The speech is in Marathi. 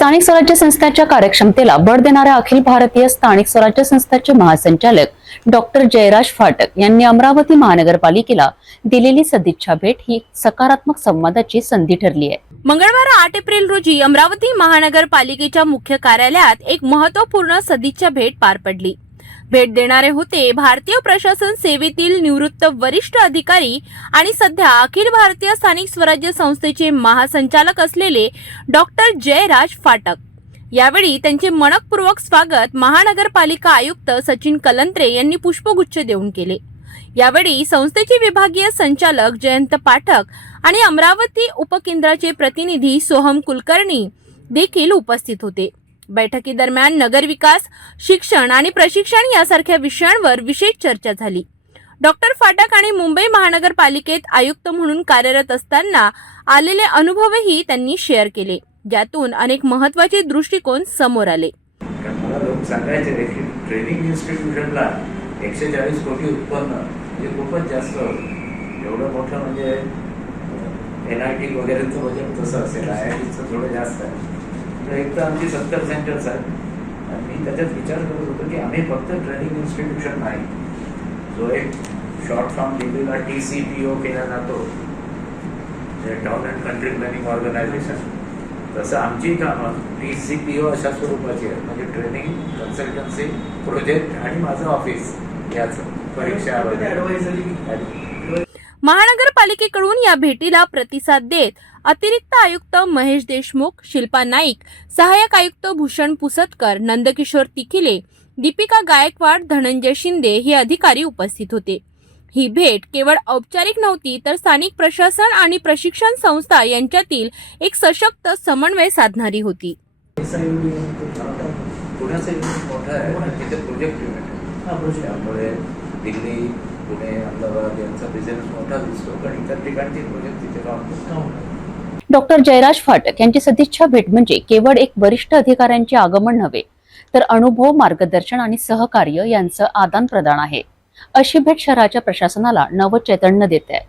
स्थानिक स्वराज्य संस्थांच्या कार्यक्षमतेला बळ देणाऱ्या अखिल भारतीय स्थानिक स्वराज्य संस्थांचे महासंचालक डॉक्टर जयराज फाटक यांनी अमरावती महानगरपालिकेला दिलेली सदिच्छा भेट ही सकारात्मक संवादाची संधी ठरली आहे। मंगळवार 8 एप्रिल रोजी अमरावती महानगरपालिकेच्या मुख्य कार्यालयात एक महत्त्वपूर्ण सदिच्छा भेट पार पडली। भेट देणारे होते भारतीय प्रशासन सेवेतील निवृत्त वरिष्ठ अधिकारी आणि सध्या अखिल भारतीय स्थानिक स्वराज्य संस्थेचे महासंचालक असलेले डॉक्टर जयराज फाटक। यावेळी त्यांचे मनपूर्वक स्वागत महानगरपालिका आयुक्त सचिन कलंत्रे यांनी पुष्पगुच्छ देऊन केले। यावेळी संस्थेचे विभागीय संचालक जयंत पाठक आणि अमरावती उपकेंद्राचे प्रतिनिधी सोहम कुलकर्णी देखील उपस्थित होते। बैठकीदरम्यान नगर विकास, शिक्षण आणि प्रशिक्षण यासारख्या विषयांवर विशेष चर्चा झाली। डॉक्टर फाटक आणि मुंबई महानगरपालिकेत आयुक्त म्हणून कार्यरत असताना आलेले अनुभवही त्यांनी शेअर केले, ज्यातून अनेक महत्त्वाचे दृष्टिकोन समोर आले। मला लोक सांगायचे की ट्रेनिंग इन्स्टिट्यूशनला 140 कोटी उत्पन्न म्हणजे खूपच जास्त, एवढं मोठं म्हणजे NIT वगैरेचं बजेट तसं असेल, IITचं थोडं जास्त आहे। तर एक तर आमची 70 सेंटर्स आहेत आणि मी त्याच्यात विचार करत होतो की आम्ही फक्त ट्रेनिंग इन्स्टिट्यूशन नाही, जो एक शॉर्ट फॉर्म दिल्लीला TCPO केला जातो, town and country planning organisation, तसं आमची कामं TCPO अशा स्वरूपाची आहे, म्हणजे ट्रेनिंग, कन्सल्टन्सी, प्रोजेक्ट आणि माझं ऑफिस याचं परीक्षा वगैरे। महानगरपालिकेकडून या भेटीला प्रतिसाद देत अतिरिक्त आयुक्त महेश देशमुख, शिल्पा नाईक, सहाय्यक आयुक्त भूषण पुसतकर, नंदकिशोर तिखिले, दीपिका गायकवाड, धनंजय शिंदे हे अधिकारी उपस्थित होते। ही भेट केवळ औपचारिक नव्हती, तर स्थानिक प्रशासन आणि प्रशिक्षण संस्था यांच्यातील एक सशक्त समन्वय साधणारी होती। पुण्याचं मोठं आहे, तिथे प्रोजेक्ट युनिट त्यामुळे दिल्ली, पुणे, अहमदाबाद यांचा बिझनेस मोठा दिसतो, कारण इतर ठिकाणचे प्रोजेक्ट तिथे राहतो। डॉक्टर जयराज फाटक यांची सदिच्छा भेट म्हणजे केवळ एक वरिष्ठ अधिकाऱ्यांचे आगमन नव्हे, तर अनुभव, मार्गदर्शन आणि सहकार्य यांचं आदान प्रदान आहे। अशी भेट शहराच्या प्रशासनाला नवचैतन्य देते आहे।